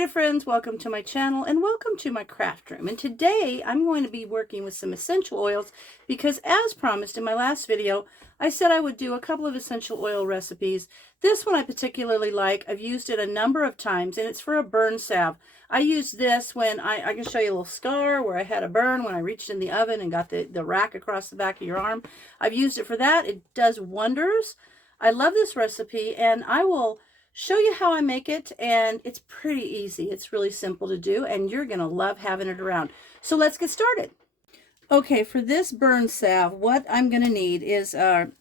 creative friends, welcome to my channel and welcome to my craft room. And today I'm going to be working with some essential oils because, as promised in my last video, I said I would do a couple of essential oil recipes. This one I particularly like. I've used it a number of times and it's for a burn salve. I used this when I can show you a little scar where I had a burn when I reached in the oven and got the rack across the back of your arm. I've used it for that. It does wonders. I love this recipe and I will show you how I make it, and it's pretty easy. It's really simple to do, and you're going to love having it around. So let's get started. Okay, for this burn salve, what I'm going to need is a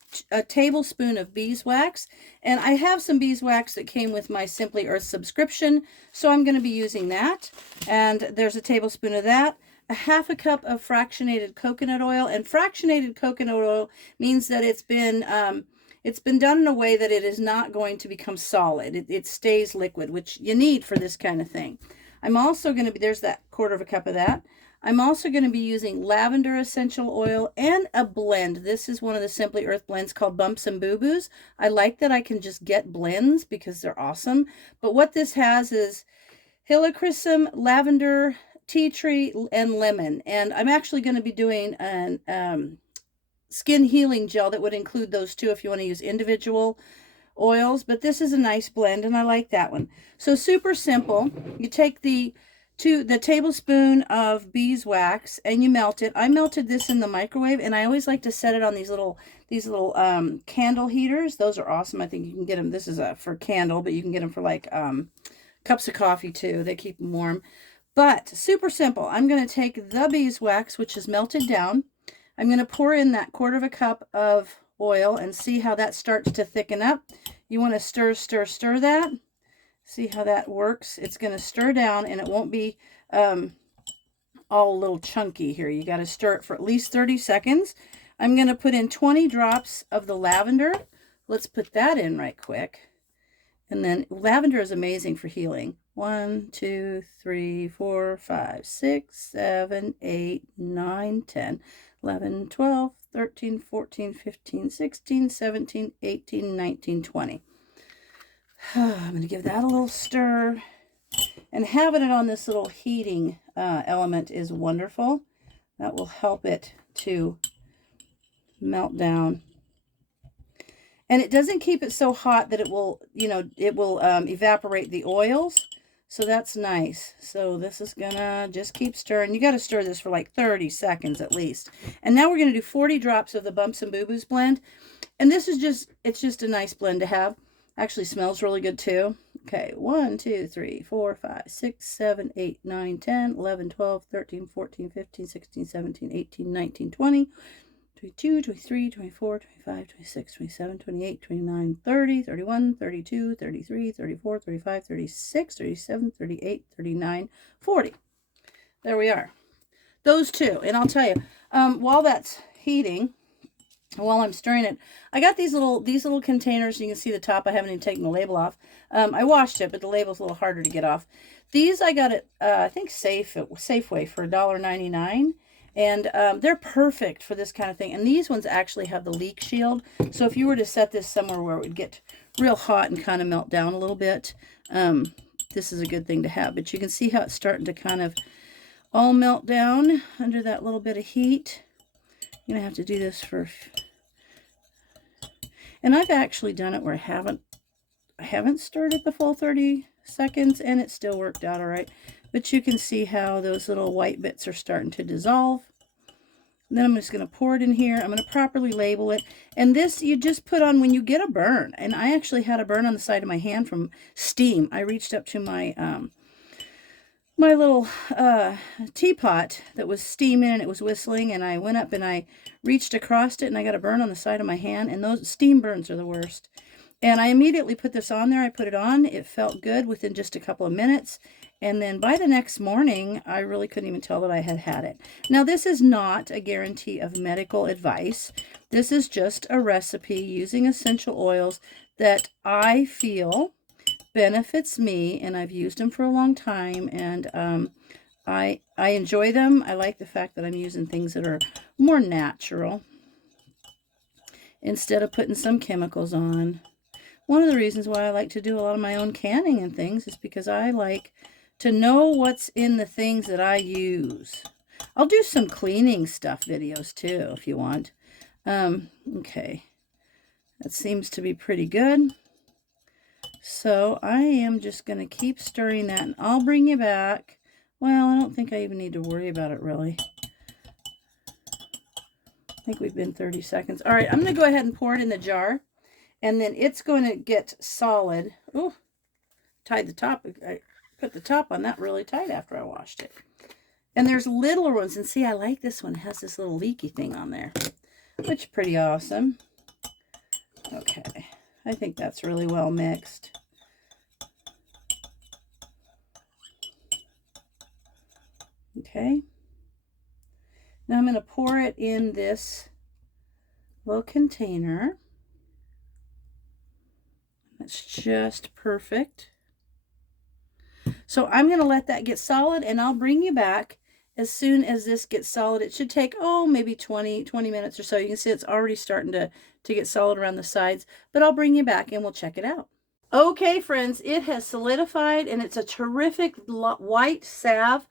tablespoon of beeswax, and I have some beeswax that came with my Simply Earth subscription, so I'm going to be using that. And there's a tablespoon of that. A half a cup of fractionated coconut oil, and fractionated coconut oil means that it's been done in a way that it is not going to become solid. It stays liquid, which you need for this kind of thing. I'm also going to be, there's that quarter of a cup of that. I'm also going to be using lavender essential oil and a blend. This is one of the Simply Earth blends called Bumps and Boo Boos. I like that I can just get blends because they're awesome. But what this has is helichrysum, lavender, tea tree, and lemon. And I'm actually going to be doing an skin healing gel that would include those two if you want to use individual oils, but this is a nice blend and I like that one. So super simple. You take the tablespoon of beeswax and you melt it. I melted this in the microwave, and I always like to set it on these little candle heaters. Those are awesome. I think you can get them. This is for candle, but you can get them for like cups of coffee too. They keep them warm. But super simple. I'm going to take the beeswax, which is melted down. I'm going to pour in that quarter of a cup of oil and see how that starts to thicken up. You want to stir that. See how that works. It's going to stir down and it won't be all a little chunky here. You got to stir it for at least 30 seconds. I'm going to put in 20 drops of the lavender. Let's put that in right quick. And then lavender is amazing for healing. 1, 2, 3, 4, 5, 6, 7, 8, 9, 10. 11, 12, 13, 14, 15, 16, 17, 18, 19, 20. I'm going to give that a little stir. And having it on this little heating element is wonderful. That will help it to melt down. And it doesn't keep it so hot that it will, evaporate the oils. So that's nice. So this is gonna just keep stirring. You got to stir this for like 30 seconds at least. And now we're gonna do 40 drops of the Bumps and Boo Boos blend. And this is it's just a nice blend to have. Actually smells really good too. Okay, 1, 2, 3, 4, 5, 6, 7, 8, 9, 10, 11, 12, 13, 14, 15, 16, 17, 18, 19, 20. 22, 23, 24, 25, 26, 27, 28, 29, 30, 31, 32, 33, 34, 35, 36, 37, 38, 39, 40. There we are. Those two. And I'll tell you, while that's heating, while I'm stirring it, I got these little containers. You can see the top. I haven't even taken the label off. I washed it, but the label's a little harder to get off. These I got at, I think Safeway for $1.99. And they're perfect for this kind of thing. And these ones actually have the leak shield. So if you were to set this somewhere where it would get real hot and kind of melt down a little bit, this is a good thing to have. But you can see how it's starting to kind of all melt down under that little bit of heat. You're going to have to do this for... And I've actually done it where I haven't stirred it the full 30 seconds, and it still worked out all right. But you can see how those little white bits are starting to dissolve. And then I'm just going to pour it in here. I'm going to properly label it. And this you just put on when you get a burn. And I actually had a burn on the side of my hand from steam. I reached up to my my little teapot that was steaming and it was whistling. And I went up and I reached across it and I got a burn on the side of my hand. And those steam burns are the worst. And I immediately put this on there. I put it on. It felt good within just a couple of minutes. And then by the next morning, I really couldn't even tell that I had it. Now, this is not a guarantee of medical advice. This is just a recipe using essential oils that I feel benefits me, and I've used them for a long time, and I enjoy them. I like the fact that I'm using things that are more natural instead of putting some chemicals on. One of the reasons why I like to do a lot of my own canning and things is because I like to know what's in the things that I use. I'll do some cleaning stuff videos too if you want. Okay, that seems to be pretty good. So I am just going to keep stirring that, and I'll bring you back. Well, I don't think I even need to worry about it really. I think we've been 30 seconds. All right, I'm going to go ahead and pour it in the jar, and then it's going to get solid. Oh, tied the top. I put the top on that really tight after I washed it. And there's littler ones, and see, I like this one. It has this little leaky thing on there, which is pretty awesome. Okay, I think that's really well mixed. Okay, now I'm going to pour it in this little container. That's just perfect. So I'm going to let that get solid, and I'll bring you back as soon as this gets solid. It should take, maybe 20 minutes or so. You can see it's already starting to get solid around the sides, but I'll bring you back and we'll check it out. Okay, friends, it has solidified, and it's a terrific white salve,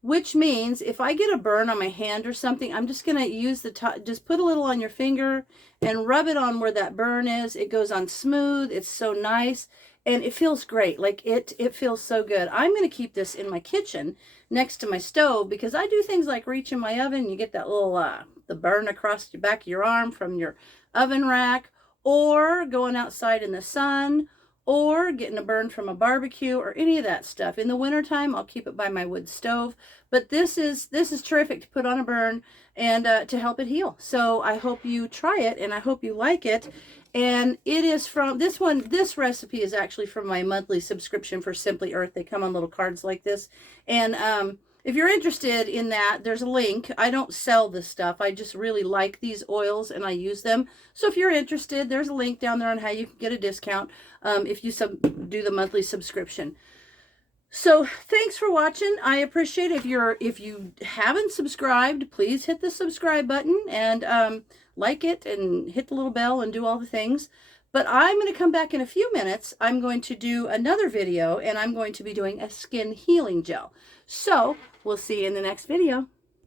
which means if I get a burn on my hand or something, I'm just going to use the top, just put a little on your finger and rub it on where that burn is. It goes on smooth. It's so nice. And it feels great. Like it feels so good. I'm going to keep this in my kitchen next to my stove because I do things like reach in my oven. You get that little, the burn across the back of your arm from your oven rack, or going outside in the sun, or getting a burn from a barbecue, or any of that stuff. In the wintertime, I'll keep it by my wood stove. But this is terrific to put on a burn and to help it heal. So I hope you try it, and I hope you like it. And it is from this recipe is actually from my monthly subscription for Simply Earth. They come on little cards like this. And if you're interested in that, there's a link. I don't sell this stuff. I just really like these oils and I use them. So if you're interested, there's a link down there on how you can get a discount if you do the monthly subscription. So thanks for watching. I appreciate it. If you haven't subscribed, please hit the subscribe button and like it and hit the little bell and do all the things. But I'm going to come back in a few minutes. I'm going to do another video, and I'm going to be doing a skin healing gel. So we'll see you in the next video.